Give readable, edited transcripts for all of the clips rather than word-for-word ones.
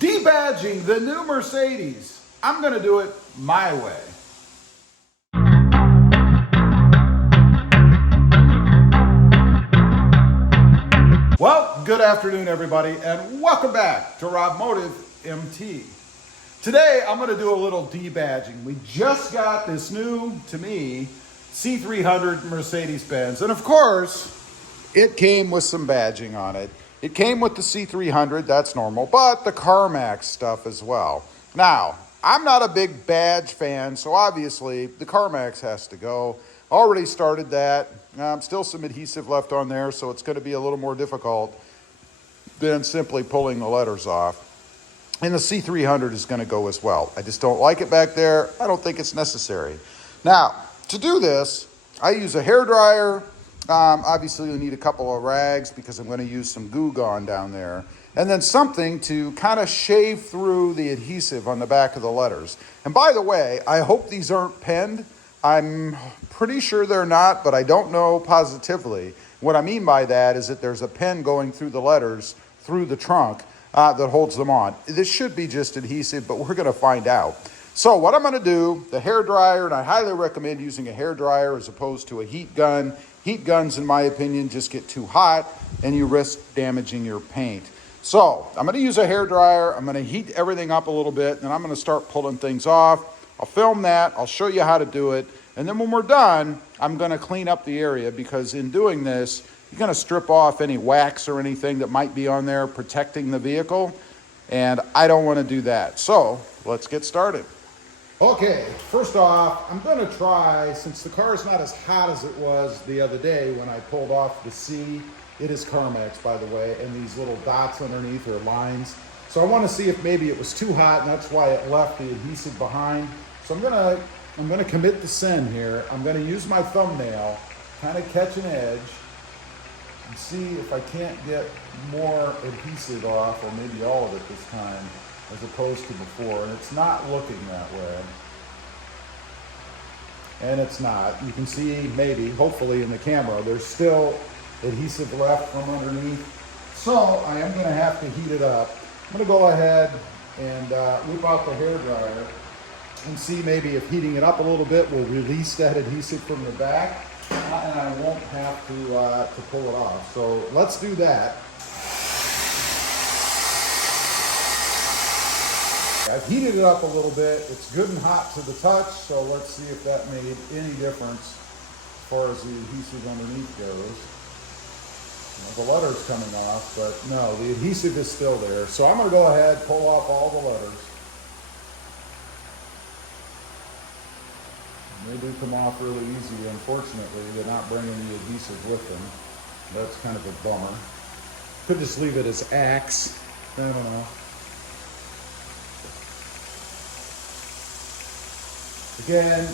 Debadging the new Mercedes. I'm gonna do it my way. Well, good afternoon everybody, and welcome back to Robmotive MT. Today I'm gonna do a little debadging. We just got this new, to me, C300 Mercedes-Benz, and of course, it came with some badging on it. It came with the C300, that's normal, but the CarMax stuff as well. Now, I'm not a big badge fan, so obviously the CarMax has to go. Already started that. Still some adhesive left on there, so it's gonna be a little more difficult than simply pulling the letters off. And the C300 is gonna go as well. I just don't like it back there. I don't think it's necessary. Now, to do this, I use a hairdryer. Obviously, you'll need a couple of rags because I'm going to use some Goo Gone down there. And then something to kind of shave through the adhesive on the back of the letters. And by the way, I hope these aren't penned. I'm pretty sure they're not, but I don't know positively. What I mean by that is that there's a pen going through the letters, through the trunk, that holds them on. This should be just adhesive, but we're going to find out. So what I'm going to do, the hairdryer, and I highly recommend using a hairdryer as opposed to a heat gun. Heat guns, in my opinion, just get too hot and you risk damaging your paint. So I'm going to use a hairdryer. I'm going to heat everything up a little bit, and I'm going to start pulling things off. I'll film that. I'll show you how to do it. And then when we're done, I'm going to clean up the area, because in doing this, you're going to strip off any wax or anything that might be on there protecting the vehicle. And I don't want to do that. So let's get started. Okay, first off, I'm going to try, since the car is not as hot as it was the other day when I pulled off the C. It is CarMax, by the way, and these little dots underneath are lines. So I want to see if maybe it was too hot, and that's why it left the adhesive behind. So I'm going to commit to sin here. I'm going to use my thumbnail, kind of catch an edge, and see if I can't get more adhesive off, or maybe all of it this time, as opposed to before. And it's not looking that way. And it's not. You can see, maybe, hopefully in the camera, there's still adhesive left from underneath. So I am going to have to heat it up. I'm going to go ahead and whip out the hairdryer and see maybe if heating it up a little bit will release that adhesive from the back, and I won't have to pull it off. So let's do that. I've heated it up a little bit. It's good and hot to the touch, so let's see if that made any difference as far as the adhesive underneath goes. The letter's coming off, but no, the adhesive is still there. So I'm going to go ahead, pull off all the letters. They do come off really easy. Unfortunately, they're not bringing the adhesive with them. That's kind of a bummer. Could just leave it as Axe. I don't know. Again,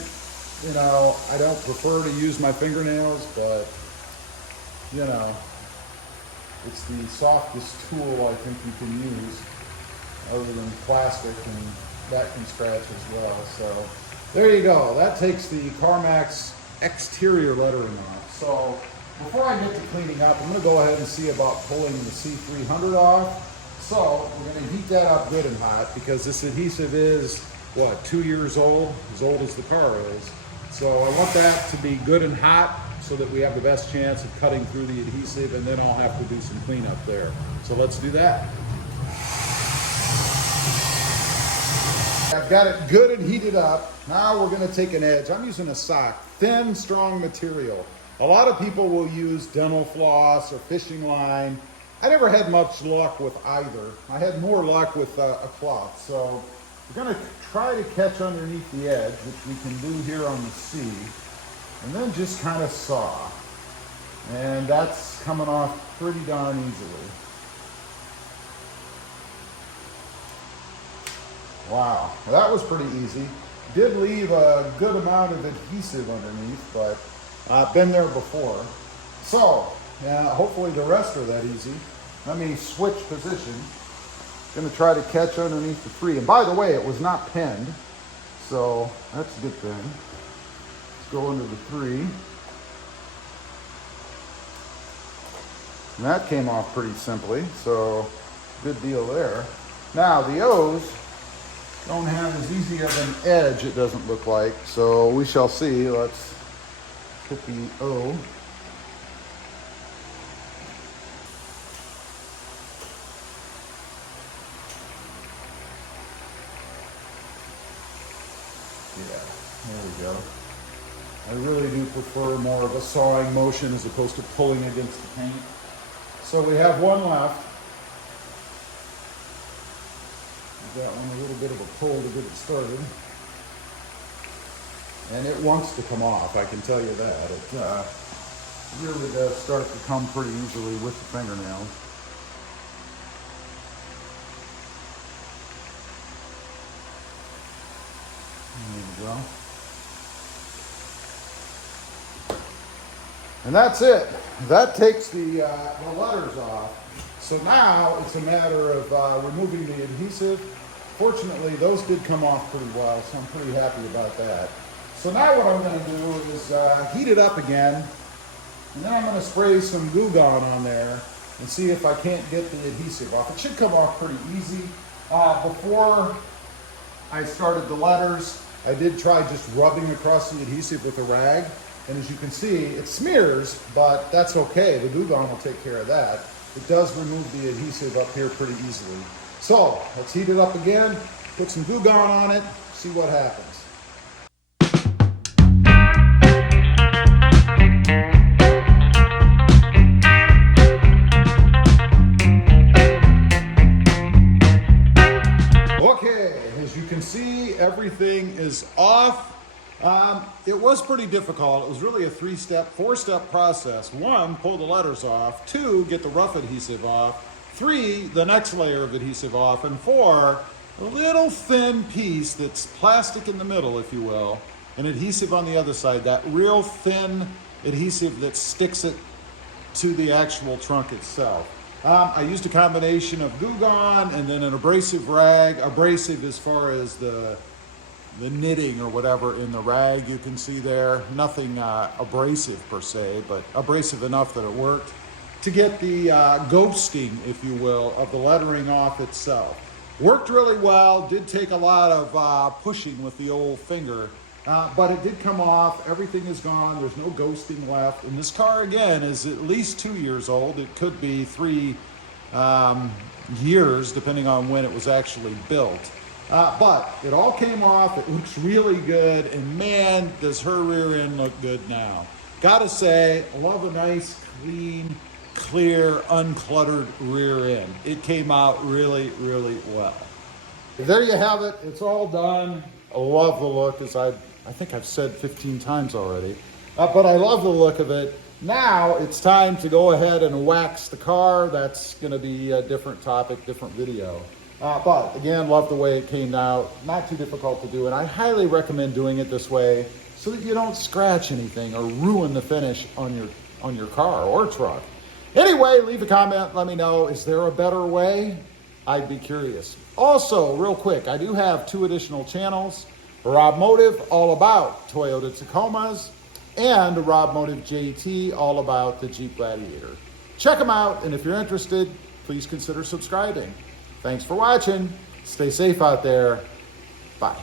you know, I don't prefer to use my fingernails, but, you know, it's the softest tool I think you can use, other than plastic, and that can scratch as well. So there you go. That takes the CarMax exterior lettering off. So before I get to cleaning up, I'm going to go ahead and see about pulling the C300 off. So we're going to heat that up good and hot, because this adhesive is, what, 2 years old, as old as the car is. So I want that to be good and hot so that we have the best chance of cutting through the adhesive, and then I'll have to do some cleanup there. So let's do that. I've got it good and heated up. Now we're going to take an edge. I'm using a sock, thin, strong material. A lot of people will use dental floss or fishing line. I never had much luck with either. I had more luck with a cloth. So we're going to try to catch underneath the edge, which we can do here on the C, and then just kind of saw. And that's coming off pretty darn easily. Wow, well, that was pretty easy. Did leave a good amount of adhesive underneath, but I've been there before. So, hopefully the rest are that easy. Let me switch position. Going to try to catch underneath the 3. And by the way, it was not pinned, so that's a good thing. Let's go under the 3. And that came off pretty simply, so good deal there. Now the O's don't have as easy of an edge, it doesn't look like, so we shall see. Let's put the O. Yeah, there we go. I really do prefer more of a sawing motion as opposed to pulling against the paint. So we have one left. That one a little bit of a pull to get it started. And it wants to come off, I can tell you that. It really does start to come pretty easily with the fingernails. There we go. And that's it. That takes the letters off. So now it's a matter of removing the adhesive. Fortunately, those did come off pretty well, so I'm pretty happy about that. So now what I'm going to do is heat it up again, and then I'm going to spray some Goo Gone on there and see if I can't get the adhesive off. It should come off pretty easy. Before I started the letters, I did try just rubbing across the adhesive with a rag. And as you can see, it smears, but that's okay. The Goo Gone will take care of that. It does remove the adhesive up here pretty easily. So let's heat it up again, put some Goo Gone on it, see what happens. Okay, as you can see, everything is off. It was pretty difficult. It was really a four-step process. 1, pull the letters off. 2, get the rough adhesive off. 3, the next layer of adhesive off. And 4, a little thin piece that's plastic in the middle, if you will, and adhesive on the other side, that real thin adhesive that sticks it to the actual trunk itself. I used a combination of Goo Gone and then an abrasive rag. Abrasive as far as the knitting or whatever in the rag you can see there. Nothing abrasive per se, but abrasive enough that it worked to get the ghosting, if you will, of the lettering off itself. Worked really well, did take a lot of pushing with the old finger, but it did come off. Everything is gone, there's no ghosting left. And this car, again, is at least 2 years old. It could be 3 years, depending on when it was actually built. But it all came off. It looks really good, and man, does her rear end look good now. Gotta say, I love a nice, clean, clear, uncluttered rear end. It came out really, really well. There you have it. It's all done. I love the look, as I think I've said 15 times already. But I love the look of it. Now it's time to go ahead and wax the car. That's going to be a different topic, different video. But again, love the way it came out. Not too difficult to do, and I highly recommend doing it this way so that you don't scratch anything or ruin the finish on your car or truck. Anyway, leave a comment. Let me know, is there a better way? I'd be curious. Also, real quick, I do have 2 additional channels. Rob Motive, all about Toyota Tacomas, and Rob Motive JT, all about the Jeep Gladiator. Check them out, and if you're interested, please consider subscribing. Thanks for watching. Stay safe out there. Bye.